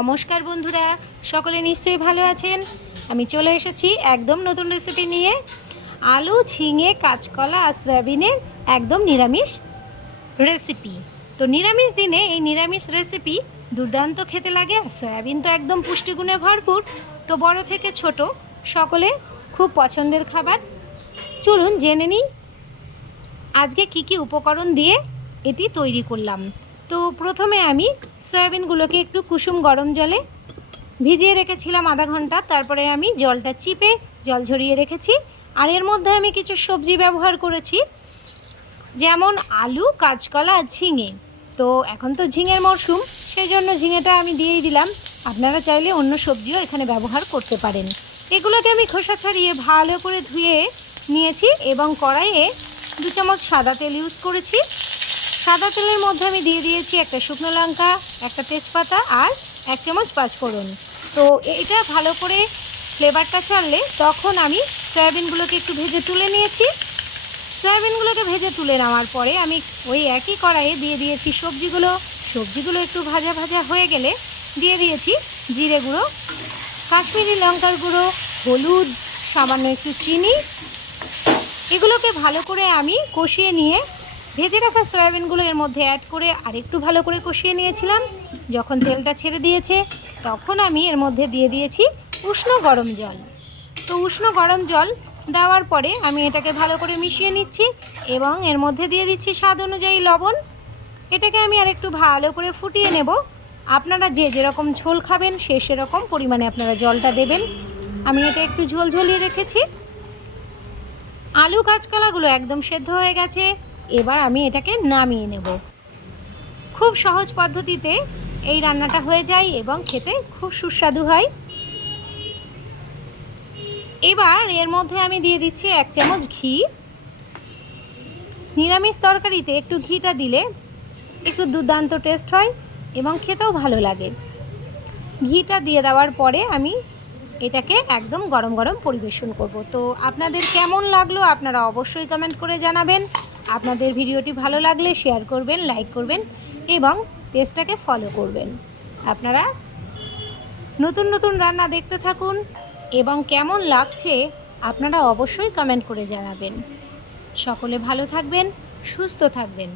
নমস্কার বন্ধুরা, সকলে নিশ্চয়ই ভালো আছেন। আমি চলে এসেছি একদম নতুন রেসিপি নিয়ে। আলু, ঝিঙে, কাঁচকলা আর সয়াবিনের একদম নিরামিষ রেসিপি। তো নিরামিষ দিনে এই নিরামিষ রেসিপি দুর্দান্ত খেতে লাগে। আর সয়াবিন তো একদম পুষ্টিগুণে ভরপুর, তো বড় থেকে ছোট সকলে খুব পছন্দের খাবার। চলুন জেনে নিই আজকে কি কি উপকরণ দিয়ে এটি তৈরি করলাম। তো প্রথমে আমি সয়াবিনগুলোকে একটু কুসুম গরম জলে ভিজিয়ে রেখেছিলাম আধা ঘন্টা। তারপরে আমি জলটা চিপে জল ঝরিয়ে রেখেছি। আর এর মধ্যে আমি কিছু সবজি ব্যবহার করেছি, যেমন আলু, কাঁচকলা আর ঝিঙে। তো এখন তো ঝিঙের মরশুম, সেই জন্য ঝিঙেটা আমি দিয়েই দিলাম। আপনারা চাইলে অন্য সবজিও এখানে ব্যবহার করতে পারেন। এগুলোকে আমি খোসা ছাড়িয়ে ভালো করে ধুয়ে নিয়েছি এবং কড়াইয়ে 2 চামচ সাদা তেল ইউজ করেছি। সাদা তেলের মধ্যে আমি দিয়ে দিয়েছি একটা শুকনো লঙ্কা, একটা তেজপাতা আর 1 চামচ পাঁচফোড়ন। তো এটা ভালো করে ফ্লেভারটা ছাড়লে তখন আমি সয়াবিনগুলোকে একটু ভেজে তুলে নিয়েছি। সয়াবিনগুলোকে ভেজে তুলে নেওয়ার পরে আমি ওই একই কড়াইয়ে দিয়ে দিয়েছি সবজিগুলো একটু ভাজা ভাজা হয়ে গেলে দিয়ে দিয়েছি জিরে গুঁড়ো, কাশ্মীরি লঙ্কার গুঁড়ো, হলুদ, সামান্য একটু চিনি। এগুলোকে ভালো করে আমি কষিয়ে নিয়ে ভেজে রাখা সয়াবিনগুলো এর মধ্যে অ্যাড করে আরেকটু ভালো করে কষিয়ে নিয়েছিলাম। যখন তেলটা ছেড়ে দিয়েছে তখন আমি এর মধ্যে দিয়ে দিয়েছি উষ্ণ গরম জল। তো উষ্ণ গরম জল দেওয়ার পরে আমি এটাকে ভালো করে মিশিয়ে নিচ্ছি এবং এর মধ্যে দিয়ে দিচ্ছি স্বাদ অনুযায়ী লবণ। এটাকে আমি আরেকটু ভালো করে ফুটিয়ে নেব। আপনারা যে যেরকম ঝোল খাবেন সেরকম পরিমাণে আপনারা জলটা দেবেন। আমি এটা একটু ঝোল ঝলিয়ে রেখেছি। আলু, কাঁচকলাগুলো একদম সেদ্ধ হয়ে গেছে। এবার আমি এটাকে নামিয়ে নেব। খুব সহজ পদ্ধতিতে এই রান্নাটা হয়ে যায় এবং খেতে খুব সুস্বাদু হয়। এবার এর মধ্যে আমি দিয়ে দিচ্ছি 1 চামচ ঘি। নিরামিষ তরকারিতে একটু ঘিটা দিলে একটু দুর্দান্ত টেস্ট হয় এবং খেতেও ভালো লাগে। ঘিটা দিয়ে দেওয়ার পরে আমি এটাকে একদম গরম গরম পরিবেশন করব। তো আপনাদের কেমন লাগলো আপনারা অবশ্যই কমেন্ট করে জানাবেন। আপনাদের ভিডিওটি ভালো লাগলে শেয়ার করবেন, লাইক করবেন এবং পেজটাকে ফলো করবেন। আপনারা নতুন নতুন রান্না দেখতে থাকুন এবং কেমন লাগছে আপনারা অবশ্যই কমেন্ট করে জানাবেন। সকলে ভালো থাকবেন, সুস্থ থাকবেন।